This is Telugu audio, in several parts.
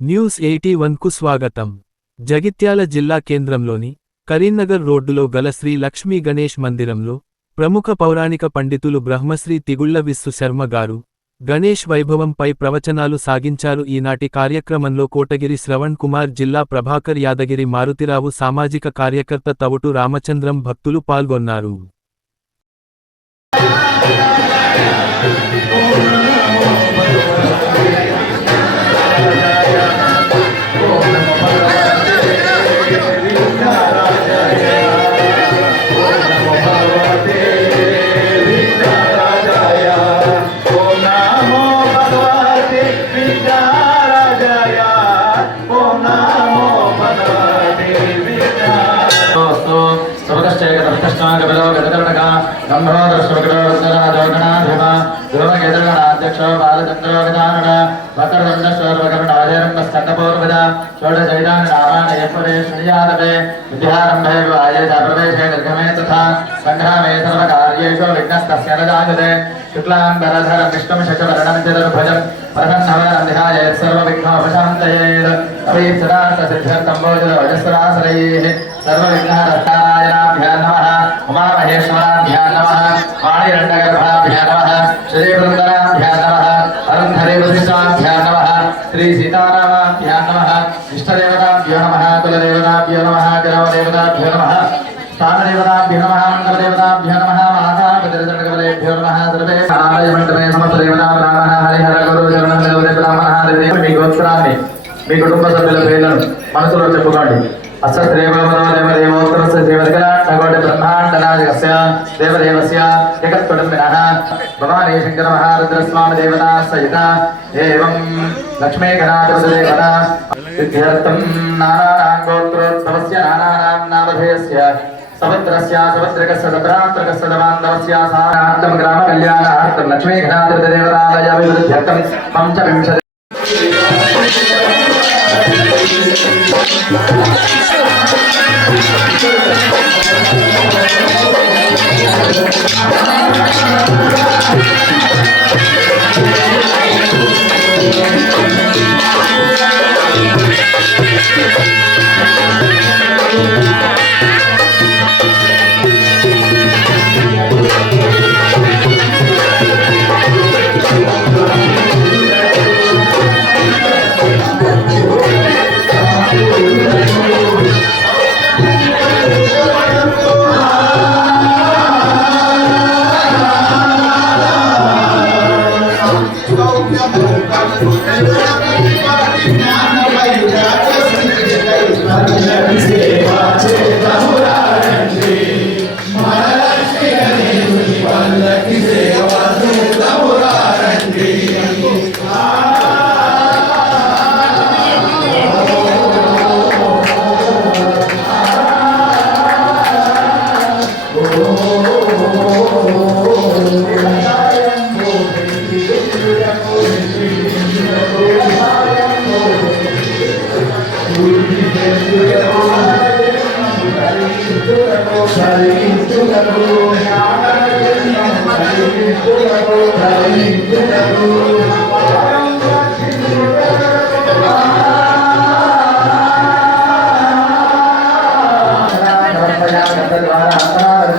న్యూస్ ఎయిటీ కు స్వాగతం. జగిత్యాల జిల్లా కేంద్రంలోని కరీంనగర్ రోడ్డులో గల శ్రీ లక్ష్మీ గణేష్ మందిరంలో ప్రముఖ పౌరాణిక పండితులు బ్రహ్మశ్రీ తిగుళ్ళ విస్సు శర్మ గారు గణేష్ వైభవంపై ప్రవచనాలు సాగించారు. ఈనాటి కార్యక్రమంలో కోటగిరి శ్రవణ్ కుమార్ జిల్లా ప్రభాకర్ యాదగిరి మారుతిరావు సామాజిక కార్యకర్త తవుటు రామచంద్రం భక్తులు పాల్గొన్నారు. సమదశ్చైకదష్టమాగబలో గతకర్ణక గంభోదర్శవకటోరుద్రరాజోగణాధిప ధ్రువకేతగణాధ్యక్ష బాలచంద్రో గజానన వకరదండ స్వర్వకరుణాజేరంగ స్కందపూర్వజ షోడశైతాని నామాని యస్వరే శ్రీయాదవే విద్యారంభే వాయే ప్రవేశే నిర్గమే తథా సంగ్రామే సర్వకార్యేషు విఘ్నస్తస్య న శుక్లాంబరధరం విష్ణుం శశవర్ణం చతుర్భుజం ప్రసన్నవరం ధ్యాయ సర్వవిఘ్నోపశాంతయేద్ సిద్ధ్యర్థం భోజనవజస్వరాశ్రయైः సర్వవిఘ్నహస్తారాయణాభ్యాం నమః ఉమామహేశ్వరాభ్యాం నమః వాణిరండగర్భాభ్యాం నమః శ్రీబృందరాభ్యాం నమః అరుంధరే వశిష్టాభ్యాం నమః శ్రీ సీతారామాభ్యాం నమః ఇష్టదేవతాభ్యో నమః కులదేవతాభ్యో నమః గ్రామదేవతాభ్యో నమః స్థానదేవతాభ్యో నమః మండలదేవతాభ్యో నమః మాతాపితృజనకవలేభ్యో నమః సర్వే ఆలయమంటమే సమస్తదేవతాభ్యామః హరిహర గురు చరణదేవదే బ్రాహ్మణ హరి మీ గోత్రాన్ని మీ కుటుంబ సభ్యుల పేర్లను మనసులో చెప్పుకోండి అస్త్రేవదేవోత్తరస్య దేవదగలాటగోడ బ్రహ్మాండనాయకస్య దేవదేవస్య జగత్కుటుంబినః భవానీ శంకర మహారుద్రస్వామి దేవతా సహిత ఏవం లక్ష్మీ గణాధిపతి సిద్ధ్యర్థం నానానాం గోత్రోద్భవస్య నానానాం నామధేయస్య సముద్రస్య సముద్రకస్య సద్రాంతరకస్య దమాంతరస్య సారాంతం గ్రామ కళ్యాణార్థం లక్ష్మీ వివృద్ధ్యర్థం పంచవింశతి Thank you. ధరించుటకు ధరించుటకు ధరించుటకు ధరించుటకు ద్వారా అపరాధ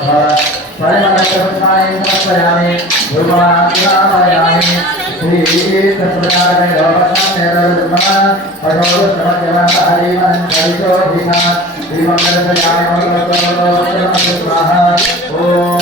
स्थापयामि भूमानामयामि श्रीकृष्णप्रदाय ॐ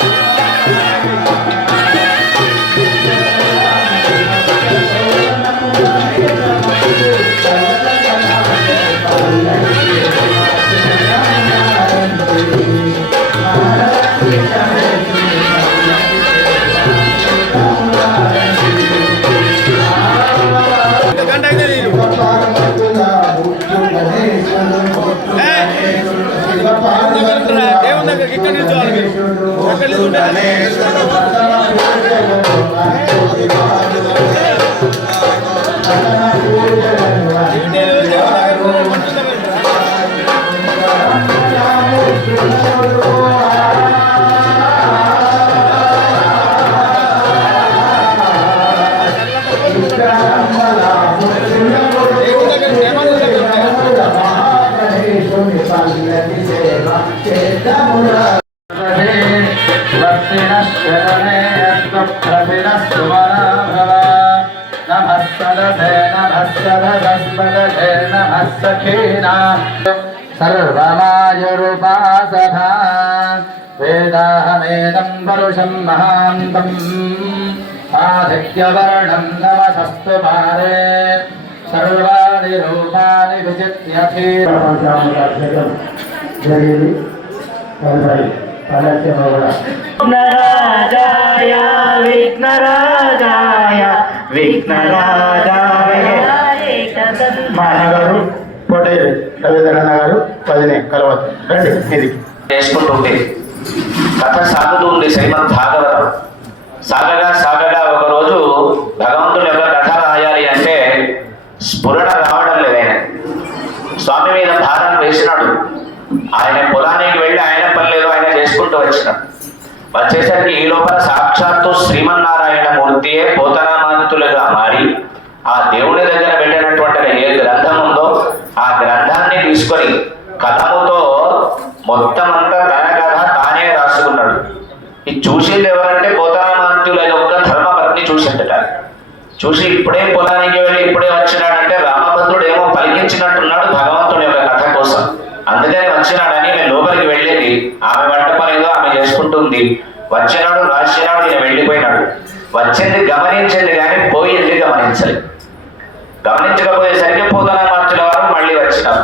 దేవుని దగ్గర ఇక్కడ నిల్చోవాలి సఖీనా సర్వమాయురుపాసభ వేదాహమేదం వరుషం మహాంతం ఆధిక్యవర్ణం నమసస్తు భారే సర్వాణి రూపాన్ని విచిత్య విఘ్నరాజాయ విఘ్నరాజాయ. మా అన్నగారు కోటయ్య రవీంద్రన్న గారు పదినే కలవద్దు. రండి ఇది. చేసుకుంటుంటే కథ సాగుతుంది శ్రీమద్ భాగవతం. సాగగా సాగగా ఒకరోజు భగవంతుని యొక్క కథ రాయాలి అంటే స్ఫురణ రావడం లేదు ఆయన స్వామి మీద భారం వేసినాడు. ఆయన పొలానికి వెళ్ళి ఆయన పని లేదు ఆయన చేసుకుంటూ వచ్చినాడు. వచ్చేసరికి ఈ లోపల సాక్షాత్తు శ్రీమన్నారాయణ మూర్తియే పోతనామాంతులుగా మారి ఆ దేవుడి దగ్గర పెట్టినటువంటి ఏ గ్రంథం ఉందో ఆ గ్రంథాన్ని తీసుకొని కథముతో మొత్తం అంతా తన కథ తానే రాసుకున్నాడు. ఇది చూసింది ఎవరంటే పోతనామాంతుల యొక్క ధర్మపత్ని చూసిందట. చూసి ఇప్పుడే పొలానికి వెళ్ళి ఇప్పుడే వచ్చినాడంటే రామభద్రుడు ఏమో పలికించినట్టున్నాడు భగవంతుని యొక్క కథ కోసం. అందుకని వచ్చినాడని నేను లోపలికి వెళ్ళేది. ఆమె వంట పని ఆమె చేసుకుంటుంది వచ్చినాడు రాసినాడు నేను వెళ్ళిపోయినాడు. వచ్చింది గమనించింది కానీ పోయింది గమనించలేదు. గమనించకపోయేసరికి పోతన మార్చిన వారు మళ్ళీ వచ్చినారు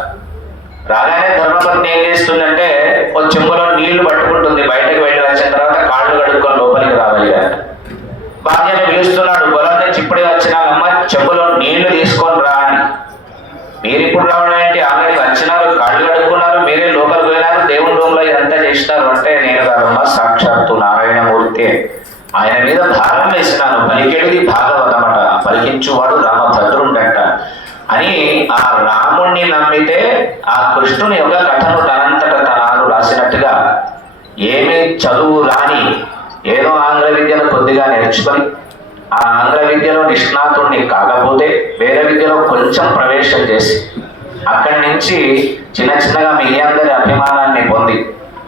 రాగానే ధర్మపత్ని ఏం చేస్తుందంటే ఒక చెంబులో నీళ్ళు పట్టుకుంటుంది. బయటకు వెళ్ళి వచ్చిన తర్వాత కాళ్ళు కడుక్కొని లోపలికి రావాలి భార్యను పిలుస్తున్నాడు పొలం నుంచి ఇప్పుడే వచ్చినాకమ్మ చెంబులో నీళ్ళు తీసుకొని రా అని. మీరు ఇప్పుడు రావడం ఏంటి? ఆల్రెడీ వచ్చినారు కాళ్ళు కడుక్కున్నారు మీరే లోపలికి పోయినారు దేవుని రూమ్లో ఇదంతా చేసినారు అంటే నేను కాదమ్మా సాక్షాత్తు నారాయణమూర్తి ఆయన మీద భారం వేసినాను పలికెడిది భాగవతమట పలికించువాడు రామభద్రుండట. అని ఆ రాముణ్ణి నమ్మితే ఆ కృష్ణుని యొక్క కథను తనంతట తనాలు రాసినట్టుగా ఏమి చదువు రాని ఏదో ఆంగ్ల విద్యను కొద్దిగా నేర్చుకొని ఆ ఆంగ్ల విద్యలో నిష్ణాతుణ్ణి కాకపోతే వేరే విద్యలో కొంచెం ప్రవేశం చేసి అక్కడి నుంచి చిన్న చిన్నగా మీ అందరి అభిమానాన్ని పొంది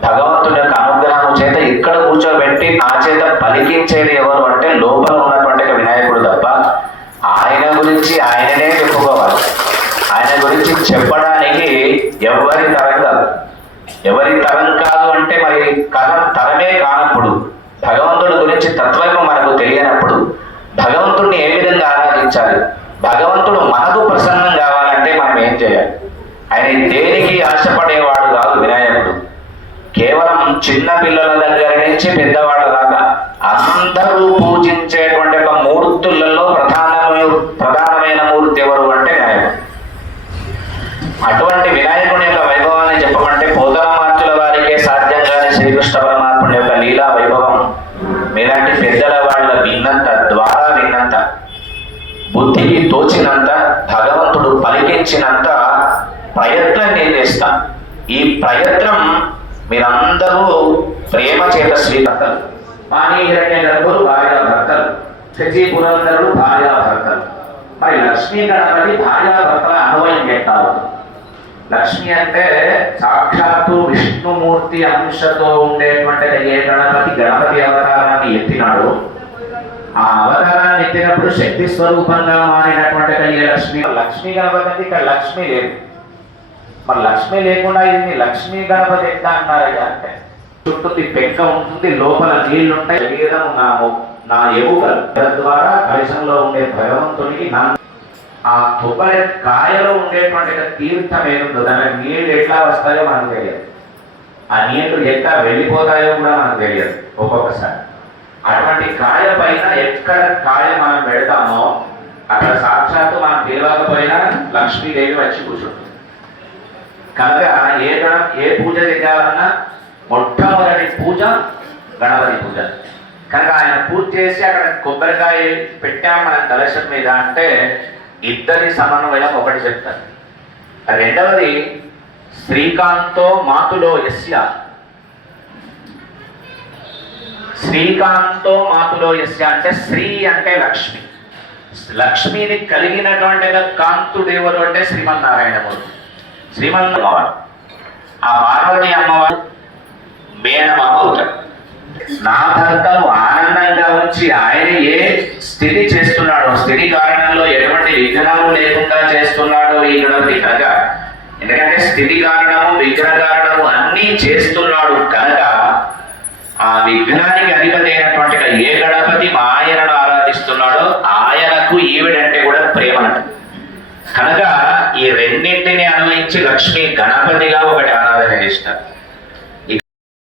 భగవంతుడి యొక్క అనుగ్రహం చేత ఇక్కడ కూర్చోబెట్టి నా చేత పలికించేది ఎవరు అంటే లోపల ఉన్న ఒక వినాయకుడు తప్ప ఆయన గురించి ఆయననే చెప్పుకోవాలి. ఆయన గురించి చెప్పడానికి ఎవరి తరం కాదు. ఎవరి తరం కాదు అంటే మరి కథ తరమే కానప్పుడు భగవంతుడి గురించి తత్వము మనకు తెలియనప్పుడు భగవంతుడిని ఏ విధంగా ఆరాధించాలి? భగవంతుడు మనకు ప్రసన్నం కావాలంటే మనం ఏం చేయాలి? ఆయన దేనికి ఆశపడేవాడు కాదు వినాయకుడు. కేవలం చిన్న పిల్లల దగ్గర నుంచి పెద్దవాళ్ళ దాకా అందరూ పూజించేటువంటి ఒక మూర్తులలో ప్రధాన ప్రధానమైన మూర్తి ఎవరు అంటే వినాయకుడు అటువంటి వినాయకుని యొక్క వైభవాన్ని చెప్పమంటే పోతలమార్చుల వారికే సాధ్యం కాని శ్రీకృష్ణ పరమాత్ముని యొక్క లీలా వైభవం. మీలాంటి పెద్దల వాళ్ళ విన్నంత ద్వారా విన్నంత బుద్ధికి తోచినంత భగవంతుడు పలికించినంత ప్రయత్నం నేను చేస్తా. ఈ ప్రయత్నం మీరందరూ ప్రేమ చేత స్వీకర్తలు కానీ ఇరవై గర్భులు భార్య భర్తలు శశి పురంధరుడు భార్యాభర్తలు. మరి లక్ష్మీ గణపతి భార్యాభర్తల అన్వయం ఎట్లా లక్ష్మి అంటే సాక్షాత్తు విష్ణుమూర్తి అంశతో ఉండేటువంటి ఏ గణపతి గణపతి అవతారాన్ని ఎత్తినాడు. ఆ అవతారాన్ని ఎత్తినప్పుడు శక్తి స్వరూపంగా మారినటువంటి ఏ లక్ష్మి లక్ష్మీ గణపతి ఇక్కడ లక్ష్మి లేదు. మరి లక్ష్మి లేకుండా ఇది లక్ష్మీ గణపతి ఎట్లా అన్నారయ్యా అంటే చుట్టూ పెంక ఉంటుంది? లోపల నీళ్ళుంటాయి. శరీరం నా నా ఎముక ద్వారా దేశంలో ఉండే భగవంతునికి నా ఆ కొబ్బరి కాయలో ఉండేటువంటి తీర్థం ఏముందో దాని నీళ్ళు ఎట్లా వస్తాయో మనకు తెలియదు. ఆ నీళ్ళు ఎట్లా వెళ్ళిపోతాయో కూడా మనకు తెలియదు ఒక్కొక్కసారి. అటువంటి కాయ పైన ఎక్కడ కాయ మనం పెడతామో అక్కడ సాక్షాత్తు మనం తెలియకపోయినా లక్ష్మీదేవి వచ్చి కూర్చుంటుంది. కనుక ఏ ఏ పూజ చేయాలన్నా మొట్టమొదటి పూజ గణపతి పూజ. కనుక ఆయన పూజ చేసి అక్కడ కొబ్బరికాయ పెట్టాం మన కలశం మీద అంటే ఇద్దరి సమన్వయం ఒకటి చెప్తారు. రెండవది శ్రీకాంతో మాతులో యస్య. శ్రీకాంతో మాతులో యస్య అంటే శ్రీ అంటే లక్ష్మి. లక్ష్మిని కలిగినటువంటి కాంతుడేవరు అంటే శ్రీమన్నారాయణమూర్తి. శ్రీమన్నారాయణ. ఆ పార్వతి అమ్మవారు మేనమామ అవుతాడు. నా భర్తను ఆనందంగా ఉంచి ఆయన ఏ స్థితి చేస్తున్నాడో స్థితి కారణంలో ఎటువంటి విఘ్నాలు లేకుండా చేస్తున్నాడో ఈ గణపతి కనుక. ఎందుకంటే స్థితి కారణము విఘ్న కారణము అన్నీ చేస్తున్నాడు కనుక ఆ విఘ్నానికి అధిపతి అయినటువంటి ఏ గణపతి మా ఆయనను ఆరాధిస్తున్నాడో ఆయనకు ఈవిడంటే కూడా ప్రేమనట కనుక ఈ రెండింటిని అన్వయించి లక్ష్మి గణపతిగా ఒకటి ఆరాధన చేస్తారు